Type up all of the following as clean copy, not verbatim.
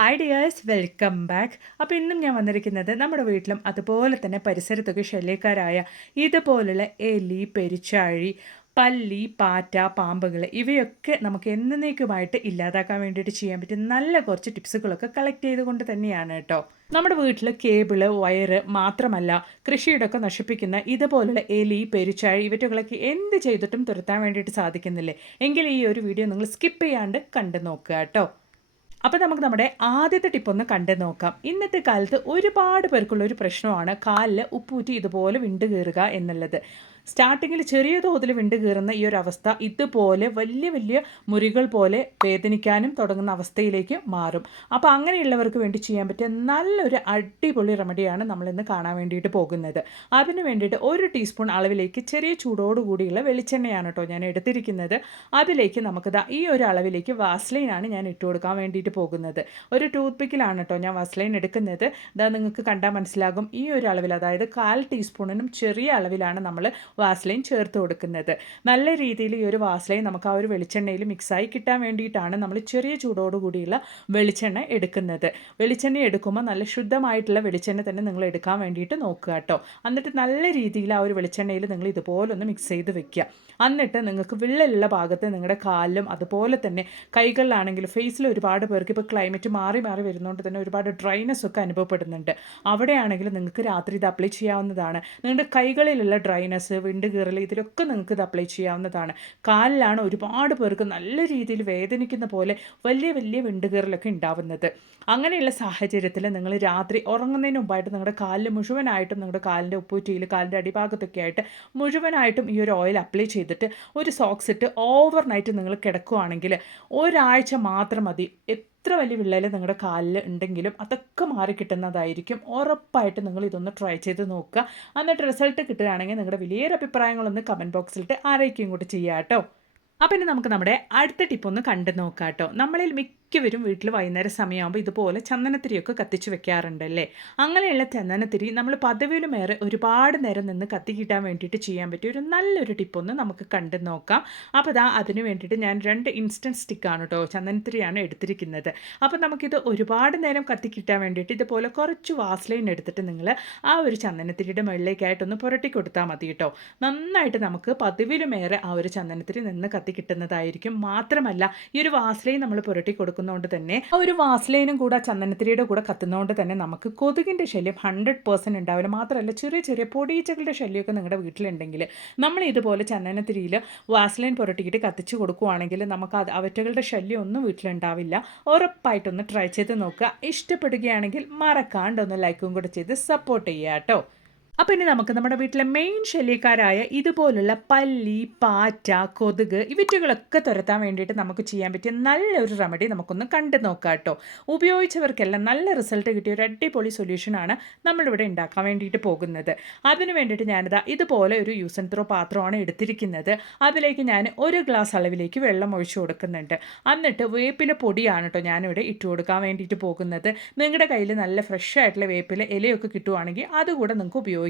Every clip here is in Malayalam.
Hi dears, welcome back. അപ്പോൾ ഇന്നും ഞാൻ വന്നിരിക്കുന്നത് നമ്മുടെ വീട്ടിലും അതുപോലെ തന്നെ പരിസരത്തൊക്കെ ശല്യക്കാരായ ഇതുപോലുള്ള എലി, പെരിച്ചാഴി, പല്ലി, പാറ്റ, പാമ്പുകൾ ഇവയൊക്കെ നമുക്ക് എന്നേക്കുമായിട്ട് ഇല്ലാതാക്കാൻ വേണ്ടിയിട്ട് ചെയ്യാൻ പറ്റിയ നല്ല കുറച്ച് ടിപ്സുകളൊക്കെ കളക്ട് ചെയ്തുകൊണ്ട് തന്നെയാണ് കേട്ടോ. നമ്മുടെ വീട്ടിൽ കേബിള്, വയറ് മാത്രമല്ല കൃഷിയിടമൊക്കെ നശിപ്പിക്കുന്ന ഇതുപോലുള്ള എലി, പെരിച്ചാഴി ഇവറ്റകളൊക്കെ എന്ത് ചെയ്തിട്ടും തുരത്താൻ വേണ്ടിയിട്ട് സാധിക്കുന്നില്ലേ? എങ്കിൽ ഈ ഒരു വീഡിയോ നിങ്ങൾ സ്കിപ്പ് ചെയ്യാണ്ട് കണ്ടു നോക്കുക കേട്ടോ. അപ്പോൾ നമുക്ക് നമ്മുടെ ആദ്യത്തെ ടിപ്പൊന്ന് കണ്ടു നോക്കാം. ഇന്നത്തെ കാലത്ത് ഒരുപാട് പേർക്കുള്ള ഒരു പ്രശ്നമാണ് കാലിൽ ഉപ്പൂറ്റി ഇതുപോലെ വിണ്ട് കയറുക എന്നുള്ളത്. സ്റ്റാർട്ടിങ്ങിൽ ചെറിയ തോതിൽ വിണ്ട് കയറുന്ന ഈ ഒരു അവസ്ഥ ഇതുപോലെ വലിയ വലിയ മുറികൾ പോലെ വേദനിക്കാനും തുടങ്ങുന്ന അവസ്ഥയിലേക്ക് മാറും. അപ്പോൾ അങ്ങനെയുള്ളവർക്ക് വേണ്ടി ചെയ്യാൻ പറ്റിയ നല്ലൊരു അടിപൊളി റെമഡിയാണ് നമ്മളിന്ന് കാണാൻ വേണ്ടിയിട്ട് പോകുന്നത്. അതിന് വേണ്ടിയിട്ട് 1 ടീസ്പൂൺ അളവിലേക്ക് ചെറിയ ചൂടോടുകൂടിയുള്ള വെളിച്ചെണ്ണയാണ് കേട്ടോ ഞാൻ എടുത്തിരിക്കുന്നത്. അതിലേക്ക് നമുക്കിതാ ഈ ഒരു അളവിലേക്ക് വാസ്ലൈനാണ് ഞാൻ ഇട്ട് കൊടുക്കാൻ വേണ്ടിയിട്ട് പോകുന്നത്. ഒരു ടൂത്ത് പിക്കിലാണ് കേട്ടോ ഞാൻ വാസ്ലൈൻ എടുക്കുന്നത്. ഇതാ നിങ്ങൾക്ക് കണ്ടാൽ മനസ്സിലാകും, ഈ ഒരു അളവിൽ, അതായത് 1/4 ടീസ്പൂണിനും ചെറിയ അളവിലാണ് നമ്മൾ വാസ്ലൈൻ ചേർത്ത് കൊടുക്കുന്നത്. നല്ല രീതിയിൽ ഈ ഒരു വാസ്ലൈൻ നമുക്ക് ആ ഒരു വെളിച്ചെണ്ണയിൽ മിക്സായി കിട്ടാൻ വേണ്ടിയിട്ടാണ് നമ്മൾ ചെറിയ ചൂടോടുകൂടിയുള്ള വെളിച്ചെണ്ണ എടുക്കുന്നത്. വെളിച്ചെണ്ണ എടുക്കുമ്പോൾ നല്ല ശുദ്ധമായിട്ടുള്ള വെളിച്ചെണ്ണ തന്നെ നിങ്ങൾ എടുക്കാൻ വേണ്ടിയിട്ട് നോക്കുക കേട്ടോ. എന്നിട്ട് നല്ല രീതിയിൽ ആ ഒരു വെളിച്ചെണ്ണയിൽ നിങ്ങൾ ഇതുപോലൊന്ന് മിക്സ് ചെയ്ത് വെക്കുക. എന്നിട്ട് നിങ്ങൾക്ക് വിള്ളലുള്ള ഭാഗത്ത് നിങ്ങളുടെ കാലിലും അതുപോലെ തന്നെ കൈകളിലാണെങ്കിലും ഫേസിൽ ഒരുപാട് പേർക്ക് ഇപ്പോൾ ക്ലൈമറ്റ് മാറി മാറി വരുന്നതുകൊണ്ട് തന്നെ ഒരുപാട് ഡ്രൈനെസ് ഒക്കെ അനുഭവപ്പെടുന്നുണ്ട്. അവിടെയാണെങ്കിൽ നിങ്ങൾക്ക് രാത്രി ഇത് അപ്ലൈ ചെയ്യാവുന്നതാണ്. നിങ്ങളുടെ കൈകളിലുള്ള ഡ്രൈനെസ്, വിണ്ട് കീറൽ ഇതിലൊക്കെ നിങ്ങൾക്ക് ഇത് അപ്ലൈ ചെയ്യാവുന്നതാണ്. കാലിലാണ് ഒരുപാട് പേർക്ക് നല്ല രീതിയിൽ വേദനിക്കുന്ന പോലെ വലിയ വലിയ വിണ്ട് കീറലൊക്കെ ഉണ്ടാവുന്നത്. അങ്ങനെയുള്ള സാഹചര്യത്തിൽ നിങ്ങൾ രാത്രി ഉറങ്ങുന്നതിന് മുമ്പായിട്ട് നിങ്ങളുടെ കാലിൽ മുഴുവനായിട്ടും, നിങ്ങളുടെ കാലിൻ്റെ ഉപ്പൂറ്റിയിൽ, കാലിൻ്റെ അടിഭാഗത്തൊക്കെ ആയിട്ട് മുഴുവനായിട്ടും ഈ ഒരു ഓയിൽ അപ്ലൈ ചെയ്തിട്ട് ഒരു സോക്സ് ഇട്ട് ഓവർ നൈറ്റ് നിങ്ങൾ കിടക്കുകയാണെങ്കിൽ ഒരാഴ്ച മാത്രം മതി. എത്ര വലിയ വിള്ളൽ നിങ്ങളുടെ കാലിൽ ഉണ്ടെങ്കിലും അതൊക്കെ മാറിക്കിട്ടുന്നതായിരിക്കും. ഉറപ്പായിട്ട് നിങ്ങൾ ഇതൊന്ന് ട്രൈ ചെയ്ത് നോക്കുക. എന്നിട്ട് റിസൾട്ട് കിട്ടുകയാണെങ്കിൽ നിങ്ങളുടെ വലിയൊരു അഭിപ്രായങ്ങളൊന്ന് കമൻറ്റ് ബോക്സിലിട്ട് ആരേക്കും കൂടി ചെയ്യാം കേട്ടോ. അപ്പം ഇനി നമുക്ക് നമ്മുടെ അടുത്ത ടിപ്പൊന്ന് കണ്ടു നോക്കാം കേട്ടോ. നമ്മളിൽ മിക്കവരും വീട്ടിൽ വൈകുന്നേരം സമയമാകുമ്പോൾ ഇതുപോലെ ചന്ദനത്തിരിയൊക്കെ കത്തിച്ച് വെക്കാറുണ്ടല്ലേ. അങ്ങനെയുള്ള ചന്ദനത്തിരി നമ്മൾ പതിവിലുമേറെ ഒരുപാട് നേരം നിന്ന് കത്തിക്കിട്ടാൻ വേണ്ടിയിട്ട് ചെയ്യാൻ പറ്റിയ ഒരു നല്ലൊരു ടിപ്പൊന്ന് നമുക്ക് കണ്ടു നോക്കാം. അപ്പോൾ അതിന് വേണ്ടിയിട്ട് ഞാൻ 2 ഇൻസ്റ്റൻറ്റ് സ്റ്റിക്കാണ് കേട്ടോ, ചന്ദനത്തിരിയാണ് എടുത്തിരിക്കുന്നത്. അപ്പോൾ നമുക്കിത് ഒരുപാട് നേരം കത്തിക്കിട്ടാൻ വേണ്ടിയിട്ട് ഇതുപോലെ കുറച്ച് വാസ്ലൈൻ എടുത്തിട്ട് നിങ്ങൾ ആ ഒരു ചന്ദനത്തിരിയുടെ മുകളിലേക്കായിട്ടൊന്ന് പുരട്ടി കൊടുത്താൽ മതി കേട്ടോ. നന്നായിട്ട് നമുക്ക് പതിവിലുമേറെ ആ ഒരു ചന്ദനത്തിരി നിന്ന് കിട്ടുന്നതായിരിക്കും. മാത്രമല്ല ഈ ഒരു വാസ്ലൈൻ നമ്മൾ പുരട്ടി കൊടുക്കുന്നതുകൊണ്ട് തന്നെ ആ ഒരു വാസ്ലൈനും കൂടെ ചന്ദനത്തിരിയുടെ കൂടെ കത്തുന്നതുകൊണ്ട് തന്നെ നമുക്ക് കൊതുകിൻ്റെ ശല്യം 100% ഉണ്ടാവില്ല. മാത്രമല്ല ചെറിയ ചെറിയ പൊടിയച്ചകളുടെ ശല്യമൊക്കെ നിങ്ങളുടെ വീട്ടിലുണ്ടെങ്കിൽ നമ്മൾ ഇതുപോലെ ചന്ദനത്തിരിയിൽ വാസ്ലൈൻ പുരട്ടിയിട്ട് കത്തിച്ച് കൊടുക്കുകയാണെങ്കിൽ നമുക്ക് അവറ്റകളുടെ ശല്യം ഒന്നും വീട്ടിലുണ്ടാവില്ല. ഉറപ്പായിട്ടൊന്ന് ട്രൈ ചെയ്ത് നോക്കുക. ഇഷ്ടപ്പെടുകയാണെങ്കിൽ മറക്കാണ്ടൊന്ന് ലൈക്കും കൂടെ ചെയ്ത് സപ്പോർട്ട് ചെയ്യുക കേട്ടോ. അപ്പോൾ ഇനി നമുക്ക് നമ്മുടെ വീട്ടിലെ മെയിൻ ശല്യക്കാരായ ഇതുപോലുള്ള പല്ലി, പാറ്റ, കൊതുക് ഇവറ്റുകളൊക്കെ തുരത്താൻ വേണ്ടിയിട്ട് നമുക്ക് ചെയ്യാൻ പറ്റിയ നല്ലൊരു റെമഡി നമുക്കൊന്ന് കണ്ടു നോക്കാം കേട്ടോ. ഉപയോഗിച്ചവർക്കെല്ലാം നല്ല റിസൾട്ട് കിട്ടിയ ഒരു അടിപൊളി സൊല്യൂഷനാണ് നമ്മളിവിടെ ഉണ്ടാക്കാൻ വേണ്ടിയിട്ട് പോകുന്നത്. അതിന് വേണ്ടിയിട്ട് ഞാനിതാ ഇതുപോലെ ഒരു യൂസ് ആൻഡ് ത്രോ പാത്രമാണ് എടുത്തിരിക്കുന്നത്. അതിലേക്ക് ഞാൻ 1 ഗ്ലാസ് അളവിലേക്ക് വെള്ളം ഒഴിച്ചു കൊടുക്കുന്നുണ്ട്. എന്നിട്ട് വേപ്പില പൊടിയാണ് കേട്ടോ ഞാനിവിടെ ഇട്ട് കൊടുക്കാൻ വേണ്ടിയിട്ട് പോകുന്നത്. നിങ്ങളുടെ കയ്യിൽ നല്ല ഫ്രഷ് ആയിട്ടുള്ള വേപ്പില ഇലയൊക്കെ കിട്ടുവാണെങ്കിൽ അതുകൂടെ നിങ്ങൾക്ക് ഉപയോഗിക്കാവുന്നതാണ്.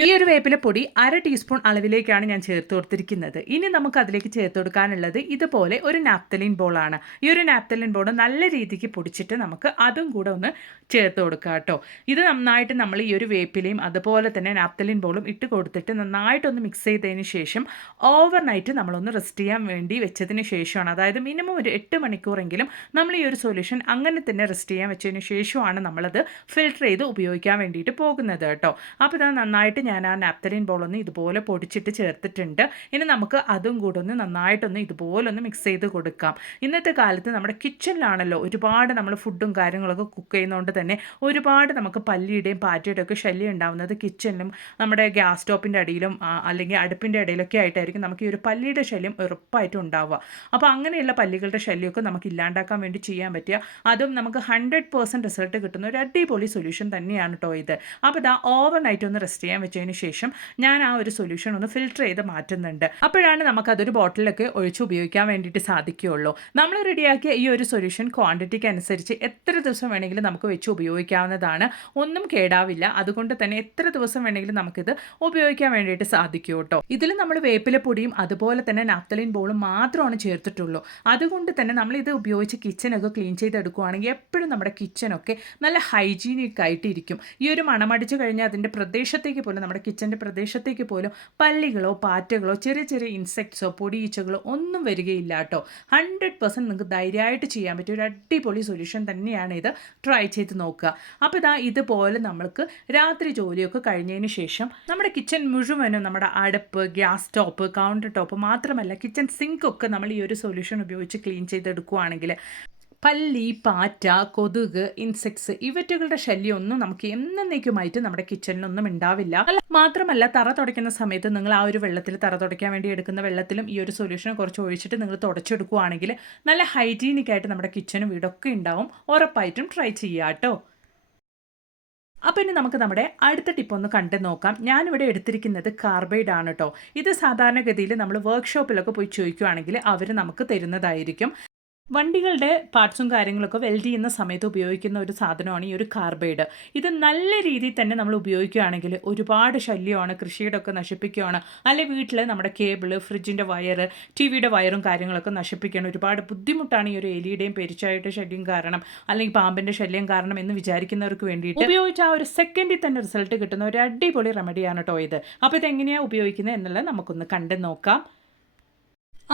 ഈ ഒരു വേപ്പില പൊടി 1/2 ടീസ്പൂൺ അളവിലേക്കാണ് ഞാൻ ചേർത്ത് കൊടുത്തിരിക്കുന്നത്. ഇനി നമുക്ക് അതിലേക്ക് ചേർത്ത് കൊടുക്കാനുള്ളത് ഇതുപോലെ ഒരു നാപ്തലിൻ ബോളാണ്. ഈ ഒരു നാപ്തലിൻ ബോൾ നല്ല രീതിക്ക് പൊടിച്ചിട്ട് നമുക്ക് അതും കൂടെ ഒന്ന് ചേർത്ത് കൊടുക്കുക കേട്ടോ. ഇത് നന്നായിട്ട് നമ്മൾ ഈ ഒരു വേപ്പിലയും അതുപോലെ തന്നെ നാപ്തലിൻ ബോളും ഇട്ട് കൊടുത്തിട്ട് നന്നായിട്ടൊന്ന് മിക്സ് ചെയ്തതിന് ശേഷം ഓവർ നൈറ്റ് നമ്മളൊന്ന് റെസ്റ്റ് ചെയ്യാൻ വേണ്ടി വെച്ചതിന് ശേഷമാണ്, അതായത് മിനിമം ഒരു 8 മണിക്കൂറെങ്കിലും നമ്മൾ ഈ ഒരു സൊല്യൂഷൻ അങ്ങനെ തന്നെ റെസ്റ്റ് ചെയ്യാൻ വെച്ചതിന് ശേഷമാണ് നമ്മളത് ഫിൽട്ടർ ചെയ്ത് ഉപയോഗിക്കാൻ വേണ്ടിയിട്ട് പോകുന്നത് കേട്ടോ. അപ്പോൾ ഇത് നന്നായിട്ട് ഞാൻ ആ നാപ്തലിൻ ബോളൊന്ന് ഇതുപോലെ പൊടിച്ചിട്ട് ചേർത്തിട്ടുണ്ട്. ഇനി നമുക്ക് അതും കൂടെ ഒന്ന് നന്നായിട്ടൊന്ന് ഇതുപോലൊന്ന് മിക്സ് ചെയ്ത് കൊടുക്കാം. ഇന്നത്തെ കാലത്ത് നമ്മുടെ കിച്ചണിലാണല്ലോ ഒരുപാട് നമ്മൾ ഫുഡും കാര്യങ്ങളൊക്കെ കുക്ക് ചെയ്യുന്നതുകൊണ്ട് തന്നെ ഒരുപാട് നമുക്ക് പല്ലിയുടെയും പാറ്റയുടെയും ഒക്കെ ശല്യം ഉണ്ടാകുന്നത് കിച്ചണിലും നമ്മുടെ ഗ്യാസ് സ്റ്റോപ്പിൻ്റെ അടിയിലും അല്ലെങ്കിൽ അടുപ്പിൻ്റെ ഇടയിലൊക്കെ ആയിട്ടായിരിക്കും നമുക്ക് ഈ ഒരു പല്ലിയുടെ ശല്യം ഉറപ്പായിട്ടും ഉണ്ടാവുക. അപ്പോൾ അങ്ങനെയുള്ള പല്ലികളുടെ ശല്യമൊക്കെ നമുക്ക് ഇല്ലാണ്ടാക്കാൻ വേണ്ടി ചെയ്യാൻ പറ്റിയ, അതും നമുക്ക് 100% റിസൾട്ട് കിട്ടുന്ന ഒരു അടിപൊളി സൊല്യൂഷൻ തന്നെയാണ് കേട്ടോ ഇത്. അപ്പോൾ ഓവർ ഓവർനൈറ്റ് ഒന്ന് റെസ്റ്റ് ചെയ്യാൻ വെച്ചതിന് ശേഷം ഞാൻ ആ ഒരു സൊല്യൂഷൻ ഒന്ന് ഫിൽറ്റർ ചെയ്ത് മാറ്റുന്നുണ്ട്. അപ്പോഴാണ് നമുക്കതൊരു ബോട്ടിലൊക്കെ ഒഴിച്ച് ഉപയോഗിക്കാൻ വേണ്ടിയിട്ട് സാധിക്കുകയുള്ളൂ. നമ്മൾ റെഡിയാക്കിയ ഈ ഒരു സൊല്യൂഷൻ ക്വാണ്ടിറ്റിക്ക് അനുസരിച്ച് എത്ര ദിവസം വേണമെങ്കിലും നമുക്ക് വെച്ച് ഉപയോഗിക്കാവുന്നതാണ്. ഒന്നും കേടാവില്ല. അതുകൊണ്ട് തന്നെ എത്ര ദിവസം വേണമെങ്കിലും നമുക്കിത് ഉപയോഗിക്കാൻ വേണ്ടിയിട്ട് സാധിക്കും കേട്ടോ. ഇതിൽ നമ്മൾ വേപ്പിലപ്പൊടിയും അതുപോലെ തന്നെ നാഫ്തലിൻ ബോളും മാത്രമാണ് ചേർത്തിട്ടുള്ളൂ. അതുകൊണ്ട് തന്നെ നമ്മളിത് ഉപയോഗിച്ച് കിച്ചനൊക്കെ ക്ലീൻ ചെയ്തെടുക്കുകയാണെങ്കിൽ എപ്പോഴും നമ്മുടെ കിച്ചനൊക്കെ നല്ല ഹൈജീനിക് ആയിട്ടിരിക്കും. ഈ ഒരു മണമടിച്ച് കഴിഞ്ഞാൽ അതിൻ്റെ പ്രദേശത്തേക്ക് പോലും, നമ്മുടെ കിച്ചൻ്റെ പ്രദേശത്തേക്ക് പോലും പല്ലികളോ പാറ്റകളോ ചെറിയ ചെറിയ ഇൻസെക്ട്സോ പൊടിയീച്ചകളോ ഒന്നും വരികയില്ല കേട്ടോ. 100% നിങ്ങൾക്ക് ധൈര്യമായിട്ട് ചെയ്യാൻ പറ്റിയ ഒരു അടിപൊളി സൊല്യൂഷൻ തന്നെയാണ് ഇത്. ട്രൈ ചെയ്ത് നോക്കുക. അപ്പോൾ ഇതുപോലെ നമ്മൾക്ക് രാത്രി ജോലിയൊക്കെ കഴിഞ്ഞതിന് ശേഷം നമ്മുടെ കിച്ചൺ മുഴുവനും നമ്മുടെ അടുപ്പ്, ഗ്യാസ് സ്റ്റോപ്പ്, കൗണ്ടർ ടോപ്പ് മാത്രമല്ല കിച്ചൺ സിങ്കൊക്കെ നമ്മൾ ഈ ഒരു സൊല്യൂഷൻ ഉപയോഗിച്ച് ക്ലീൻ ചെയ്തെടുക്കുകയാണെങ്കിൽ പല്ലി, പാറ്റ, കൊതുക്, ഇൻസെക്ട്സ് ഇവറ്റുകളുടെ ശല്യമൊന്നും നമുക്ക് എന്നേക്കുമായിട്ട് നമ്മുടെ കിച്ചണിലൊന്നും ഉണ്ടാവില്ല. മാത്രമല്ല തറ തുടയ്ക്കുന്ന സമയത്ത് നിങ്ങൾ ആ ഒരു വെള്ളത്തിൽ, തറ തുടയ്ക്കാൻ വേണ്ടി എടുക്കുന്ന വെള്ളത്തിലും ഈ ഒരു സൊല്യൂഷൻ കുറച്ച് ഒഴിച്ചിട്ട് നിങ്ങൾ തുടച്ചെടുക്കുകയാണെങ്കിൽ നല്ല ഹൈജീനിക് ആയിട്ട് നമ്മുടെ കിച്ചണും വീടൊക്കെ ഉണ്ടാവും. ഉറപ്പായിട്ടും ട്രൈ ചെയ്യുക കേട്ടോ. അപ്പോൾ ഇനി നമുക്ക് നമ്മുടെ അടുത്ത ടിപ്പ് ഒന്ന് കണ്ടു നോക്കാം. ഞാനിവിടെ എടുത്തിരിക്കുന്നത് കാർബൈഡ് ആണ് കേട്ടോ. ഇത് സാധാരണഗതിയിൽ നമ്മൾ വർക്ക്ഷോപ്പിലൊക്കെ പോയി ചോദിക്കുകയാണെങ്കിൽ അവർ നമുക്ക് തരുന്നതായിരിക്കും. വണ്ടികളുടെ പാർട്സും കാര്യങ്ങളൊക്കെ വെൽഡ് ചെയ്യുന്ന സമയത്ത് ഉപയോഗിക്കുന്ന ഒരു സാധനമാണ് ഈ ഒരു കാർബൈഡ്. ഇത് നല്ല രീതിയിൽ തന്നെ നമ്മൾ ഉപയോഗിക്കുകയാണെങ്കിൽ ഒരുപാട് ശല്യമാണ്, കൃഷിയുടെ ഒക്കെ നശിപ്പിക്കുകയാണ്. അല്ലെങ്കിൽ വീട്ടിൽ നമ്മുടെ കേബിള്, ഫ്രിഡ്ജിൻ്റെ വയർ, ടിവിയുടെ വയറും കാര്യങ്ങളൊക്കെ നശിപ്പിക്കുകയാണ്. ഒരുപാട് ബുദ്ധിമുട്ടാണ് ഈ ഒരു എലിയുടെയും പെരിച്ചായിട്ട് ശല്യം കാരണം അല്ലെങ്കിൽ പാമ്പിൻ്റെ ശല്യം കാരണം എന്ന് വിചാരിക്കുന്നവർക്ക് വേണ്ടിയിട്ട് ഉപയോഗിച്ച ആ ഒരു സെക്കൻഡിൽ തന്നെ റിസൾട്ട് കിട്ടുന്ന ഒരു അടിപൊളി റെമഡിയാണ് കേട്ടോ ഇത്. അപ്പോൾ ഇതെങ്ങനെയാണ് ഉപയോഗിക്കുന്നത് എന്നുള്ളത് നമുക്കൊന്ന് കണ്ടു നോക്കാം.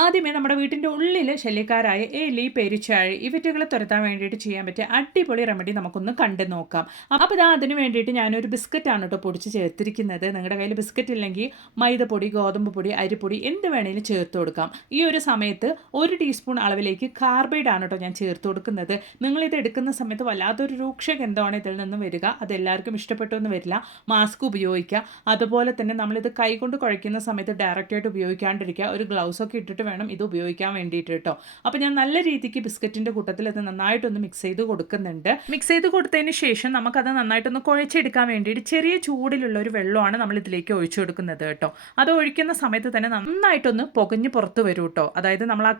ആദ്യമേ നമ്മുടെ വീട്ടിൻ്റെ ഉള്ളിൽ ശല്യക്കാരായ എലി, പെരിച്ചാഴി ഇവറ്റുകളെ തുരത്താൻ വേണ്ടിയിട്ട് ചെയ്യാൻ പറ്റിയ അടിപൊളി റെമഡി നമുക്കൊന്ന് കണ്ടു നോക്കാം. അപ്പോൾ അതിന് വേണ്ടിയിട്ട് ഞാനൊരു ബിസ്ക്കറ്റാണ് കേട്ടോ പൊടിച്ച് ചേർത്തിരിക്കുന്നത്. നിങ്ങളുടെ കയ്യിൽ ബിസ്ക്കറ്റ് ഇല്ലെങ്കിൽ മൈദപ്പൊടി, ഗോതമ്പ് പൊടി, അരിപ്പൊടി എന്ത് വേണേലും ചേർത്ത് കൊടുക്കാം. ഈ ഒരു സമയത്ത് 1 ടീസ്പൂൺ അളവിലേക്ക് കാർബൈഡ് ആണ് കേട്ടോ ഞാൻ ചേർത്ത് കൊടുക്കുന്നത്. നിങ്ങളിത് എടുക്കുന്ന സമയത്ത് വല്ലാത്തൊരു രൂക്ഷഗന്ധമാണ് ഇതിൽ നിന്ന് വരിക. അതെല്ലാവർക്കും ഇഷ്ടപ്പെട്ടൊന്നും വരില്ല. മാസ്ക് ഉപയോഗിക്കുക. അതുപോലെ തന്നെ നമ്മളിത് കൈകൊണ്ട് കുഴയ്ക്കുന്ന സമയത്ത് ഡയറക്റ്റായിട്ട് ഉപയോഗിക്കാണ്ടിരിക്കുക. ഒരു ഗ്ലൗസൊക്കെ ഇട്ടിട്ട് വേണം ഇത് ഉപയോഗിക്കാൻ വേണ്ടിയിട്ട് കേട്ടോ. അപ്പോൾ ഞാൻ നല്ല രീതിക്ക് ബിസ്ക്കറ്റിൻ്റെ കൂട്ടത്തിൽ അത് നന്നായിട്ടൊന്ന് മിക്സ് ചെയ്ത് കൊടുക്കുന്നുണ്ട്. മിക്സ് ചെയ്ത് കൊടുത്തതിന് ശേഷം നമുക്കത് നന്നായിട്ടൊന്ന് കുഴച്ചെടുക്കാൻ വേണ്ടിയിട്ട് ചെറിയ ചൂടിലുള്ള ഒരു വെള്ളമാണ് നമ്മൾ ഇതിലേക്ക് ഒഴിച്ചു കൊടുക്കുന്നത് കേട്ടോ. അത് ഒഴിക്കുന്ന സമയത്ത് തന്നെ നന്നായിട്ടൊന്ന് പുകഞ്ഞ് പുറത്ത് വരും കേട്ടോ. അതായത് നമ്മൾ ആ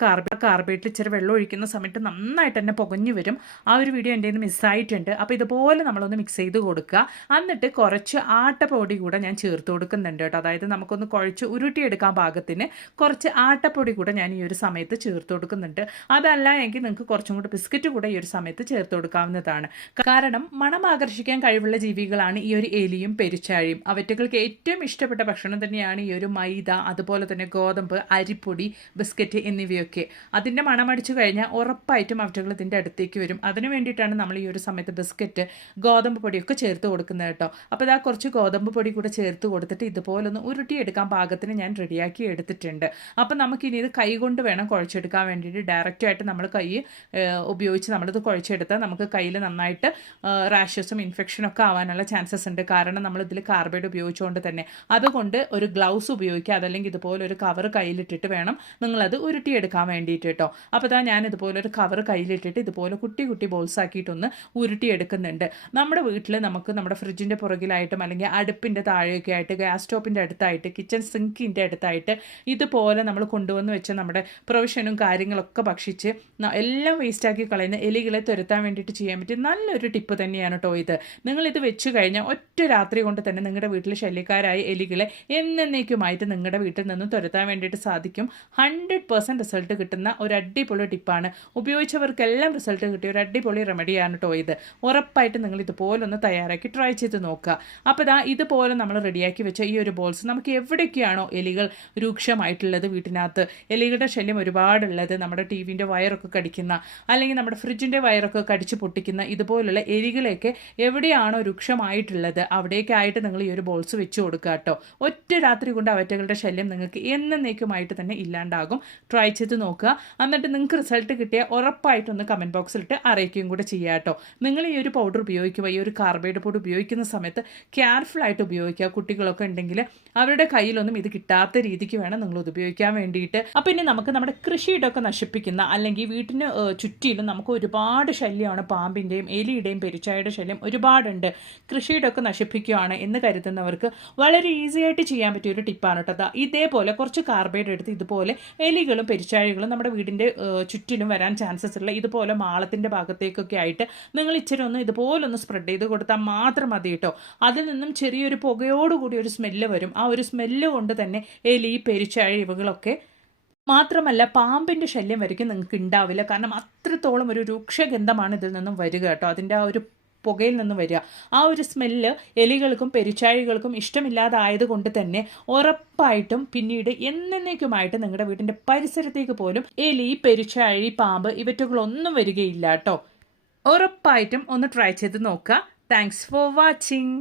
കാർബൈഡിൽ ഇച്ചിരി വെള്ളം ഒഴിക്കുന്ന സമയത്ത് നന്നായിട്ട് തന്നെ പുകഞ്ഞ് വരും. ആ ഒരു വീഡിയോ എൻ്റെ നിന്ന് മിസ്സായിട്ടുണ്ട്. അപ്പോൾ ഇതുപോലെ നമ്മളൊന്ന് മിക്സ് ചെയ്ത് കൊടുക്കുക. എന്നിട്ട് കുറച്ച് ആട്ടപ്പൊടി കൂടെ ഞാൻ ചേർത്ത് കൊടുക്കുന്നുണ്ട് കേട്ടോ. അതായത് നമുക്കൊന്ന് കുഴച്ച് ഉരുട്ടിയെടുക്കാൻ പാകത്തിന് കുറച്ച് ആട്ടപ്പൊടി കൂടെ ഞാൻ ഈ ഒരു സമയത്ത് ചേർത്ത് കൊടുക്കുന്നുണ്ട്. അതല്ല എങ്കിൽ നിങ്ങൾക്ക് കുറച്ചും കൂടെ ബിസ്ക്കറ്റ് കൂടെ ഈ ഒരു സമയത്ത് ചേർത്ത് കൊടുക്കാവുന്നതാണ്. കാരണം മണം ആകർഷിക്കാൻ കഴിവുള്ള ജീവികളാണ് ഈ ഒരു എലിയും പെരിച്ചാഴിയും. അവറ്റകൾക്ക് ഏറ്റവും ഇഷ്ടപ്പെട്ട ഭക്ഷണം തന്നെയാണ് ഈ ഒരു മൈദ, അതുപോലെ തന്നെ ഗോതമ്പ്, അരിപ്പൊടി, ബിസ്ക്കറ്റ് എന്നിവയൊക്കെ. അതിൻ്റെ മണമടിച്ചു കഴിഞ്ഞാൽ ഉറപ്പായിട്ടും അവറ്റകൾ ഇതിൻ്റെ അടുത്തേക്ക് വരും. അതിന് വേണ്ടിയിട്ടാണ് നമ്മൾ ഈ ഒരു സമയത്ത് ബിസ്ക്കറ്റ്, ഗോതമ്പ് പൊടിയൊക്കെ ചേർത്ത് കൊടുക്കുന്നത് കേട്ടോ. അപ്പോൾ കുറച്ച് ഗോതമ്പ് പൊടി കൂടെ ചേർത്ത് കൊടുത്തിട്ട് ഇതുപോലൊന്ന് ഉരുട്ടിയെടുക്കാൻ പാകത്തിന് ഞാൻ റെഡിയാക്കി എടുത്തിട്ടുണ്ട്. അപ്പം നമുക്കിനി ഇത് കൈ കൊണ്ട് വേണം കുഴച്ചെടുക്കാൻ വേണ്ടിയിട്ട്. ഡയറക്റ്റായിട്ട് നമ്മൾ കൈ ഉപയോഗിച്ച് നമ്മളിത് കുഴച്ചെടുത്താൽ നമുക്ക് കയ്യിൽ നന്നായിട്ട് റാഷസും ഇൻഫെക്ഷനൊക്കെ ആവാനുള്ള ചാൻസസ് ഉണ്ട്. കാരണം നമ്മളിതിൽ കാർബൈഡ് ഉപയോഗിച്ചുകൊണ്ട് തന്നെ. അതുകൊണ്ട് ഒരു ഗ്ലൗസ് ഉപയോഗിക്കുക. അതല്ലെങ്കിൽ ഇതുപോലെ ഒരു കവർ കയ്യിലിട്ടിട്ട് വേണം നിങ്ങളത് ഉരുട്ടിയെടുക്കാൻ വേണ്ടിയിട്ട് കേട്ടോ. അപ്പോൾ ഞാൻ ഇതുപോലെ ഒരു കവർ കയ്യിലിട്ടിട്ട് ഇതുപോലെ കുട്ടി കുട്ടി ബോൾസ് ആക്കിയിട്ടൊന്ന് ഉരുട്ടിയെടുക്കുന്നുണ്ട്. നമ്മുടെ വീട്ടിൽ നമുക്ക് നമ്മുടെ ഫ്രിഡ്ജിൻ്റെ പുറകിലായിട്ടും അല്ലെങ്കിൽ അടുപ്പിൻ്റെ താഴെയൊക്കെ ആയിട്ട്, ഗ്യാസ് സ്റ്റോപ്പിൻ്റെ അടുത്തായിട്ട്, കിച്ചൺ സിങ്കിൻ്റെ അടുത്തായിട്ട് ഇതുപോലെ നമ്മൾ കൊണ്ടുവന്ന് വെച്ച നമ്മുടെ പ്രൊവിഷനും കാര്യങ്ങളൊക്കെ ഭക്ഷിച്ച് എല്ലാം വേസ്റ്റാക്കി കളയുന്ന എലികളെ തുരത്താൻ വേണ്ടിയിട്ട് ചെയ്യാൻ പറ്റിയ നല്ലൊരു ടിപ്പ് തന്നെയാണ് കേട്ടോ ഇത്. നിങ്ങളിത് വെച്ച് കഴിഞ്ഞാൽ ഒറ്റ രാത്രി കൊണ്ട് തന്നെ നിങ്ങളുടെ വീട്ടിൽ ശല്യക്കാരായ എലികളെ എന്നേക്കുമായിട്ട് നിങ്ങളുടെ വീട്ടിൽ നിന്ന് തുരത്താൻ വേണ്ടിയിട്ട് സാധിക്കും. 100% റിസൾട്ട് കിട്ടുന്ന ഒരു അടിപൊളി ടിപ്പാണ്. ഉപയോഗിച്ചവർക്കെല്ലാം റിസൾട്ട് കിട്ടിയ ഒരു അടിപൊളി റെമഡിയാണ് കേട്ടോ ഇത്. ഉറപ്പായിട്ട് നിങ്ങൾ ഇതുപോലെ ഒന്ന് തയ്യാറാക്കി ട്രൈ ചെയ്ത് നോക്കുക. അപ്പോൾ ഇതുപോലെ നമ്മൾ റെഡിയാക്കി വെച്ച ഈ ഒരു ബോൾസ് നമുക്ക് എവിടേക്കാണോ എലികൾ രൂക്ഷമായിട്ടുള്ളത്, വീട്ടിനകത്ത് എലികളുടെ ശല്യം ഒരുപാടുള്ളത്, നമ്മുടെ ടിവിൻ്റെ വയറൊക്കെ കടിക്കുന്ന അല്ലെങ്കിൽ നമ്മുടെ ഫ്രിഡ്ജിൻ്റെ വയറൊക്കെ കടിച്ച് പൊട്ടിക്കുന്ന ഇതുപോലുള്ള എലികളെയൊക്കെ എവിടെയാണോ രൂക്ഷമായിട്ടുള്ളത് അവിടേക്കായിട്ട് നിങ്ങൾ ഈ ഒരു ബോൾസ് വെച്ച് കൊടുക്കുക കേട്ടോ. ഒറ്റ രാത്രി കൊണ്ട് അവറ്റകളുടെ ശല്യം നിങ്ങൾക്ക് എന്നേക്കുമായിട്ട് തന്നെ ഇല്ലാണ്ടാകും. ട്രൈ ചെയ്ത് നോക്കുക. എന്നിട്ട് നിങ്ങൾക്ക് റിസൾട്ട് കിട്ടിയാൽ ഉറപ്പായിട്ടൊന്ന് കമൻറ്റ് ബോക്സിലിട്ട് അറിയിക്കുകയും കൂടെ ചെയ്യുക കേട്ടോ. നിങ്ങൾ ഈ ഒരു പൗഡർ ഉപയോഗിക്കുക, ഈ ഒരു കാർബൈഡ് പൗഡർ ഉപയോഗിക്കുന്ന സമയത്ത് കെയർഫുള്ളായിട്ട് ഉപയോഗിക്കുക. കുട്ടികളൊക്കെ ഉണ്ടെങ്കിൽ അവരുടെ കയ്യിലൊന്നും ഇത് കിട്ടാത്ത രീതിക്ക് വേണം നിങ്ങൾ ഇത് ഉപയോഗിക്കാൻ വേണ്ടിയിട്ട്. അപ്പോൾ ഇനി നമുക്ക് നമ്മുടെ കൃഷിയിടമൊക്കെ നശിപ്പിക്കുന്ന അല്ലെങ്കിൽ വീട്ടിന് ചുറ്റിലും നമുക്ക് ഒരുപാട് ശല്യമാണ്, പാമ്പിൻ്റെയും എലിയുടെയും പെരുച്ചാഴിയുടെ ശല്യം ഒരുപാടുണ്ട്, കൃഷിയിടമൊക്കെ നശിപ്പിക്കുകയാണ് എന്ന് കരുതുന്നവർക്ക് വളരെ ഈസി ആയിട്ട് ചെയ്യാൻ പറ്റിയ ഒരു ടിപ്പാണ് കേട്ടോ. ഇതേപോലെ കുറച്ച് കാർബൈഡ് എടുത്ത് ഇതുപോലെ എലികളും പെരുച്ചാഴികളും നമ്മുടെ വീടിൻ്റെ ചുറ്റിലും വരാൻ ചാൻസസ് ഉള്ള ഇതുപോലെ മാളത്തിൻ്റെ ഭാഗത്തേക്കൊക്കെ ആയിട്ട് നിങ്ങൾ ഇച്ചിരി ഒന്ന് ഇതുപോലൊന്ന് സ്പ്രെഡ് ചെയ്ത് കൊടുത്താൽ മാത്രം മതി കേട്ടോ. അതിൽ നിന്നും ചെറിയൊരു പുകയോടുകൂടി ഒരു സ്മെല്ല് വരും. ആ ഒരു സ്മെല്ല് കൊണ്ട് തന്നെ എലി പെരുച്ചാഴി ഇവകളൊക്കെ മാത്രമല്ല പാമ്പിൻ്റെ ശല്യം വരയ്ക്കും നിങ്ങൾക്ക് ഉണ്ടാവില്ല. കാരണം അത്രത്തോളം ഒരു രൂക്ഷഗന്ധമാണ് ഇതിൽ നിന്നും വരിക കേട്ടോ. അതിൻ്റെ ആ ഒരു പുകയിൽ നിന്ന് വരിക. ആ ഒരു സ്മെല്ല് എലികൾക്കും പെരുച്ചാഴികൾക്കും ഇഷ്ടമില്ലാതായത് കൊണ്ട് തന്നെ ഉറപ്പായിട്ടും പിന്നീട് എന്നേക്കുമായിട്ട് നിങ്ങളുടെ വീടിൻ്റെ പരിസരത്തേക്ക് പോലും എലി, പെരുച്ചാഴി, പാമ്പ് ഇവറ്റുകളൊന്നും വരികയില്ല കേട്ടോ. ഉറപ്പായിട്ടും ഒന്ന് ട്രൈ ചെയ്ത് നോക്കുക. Thanks for watching.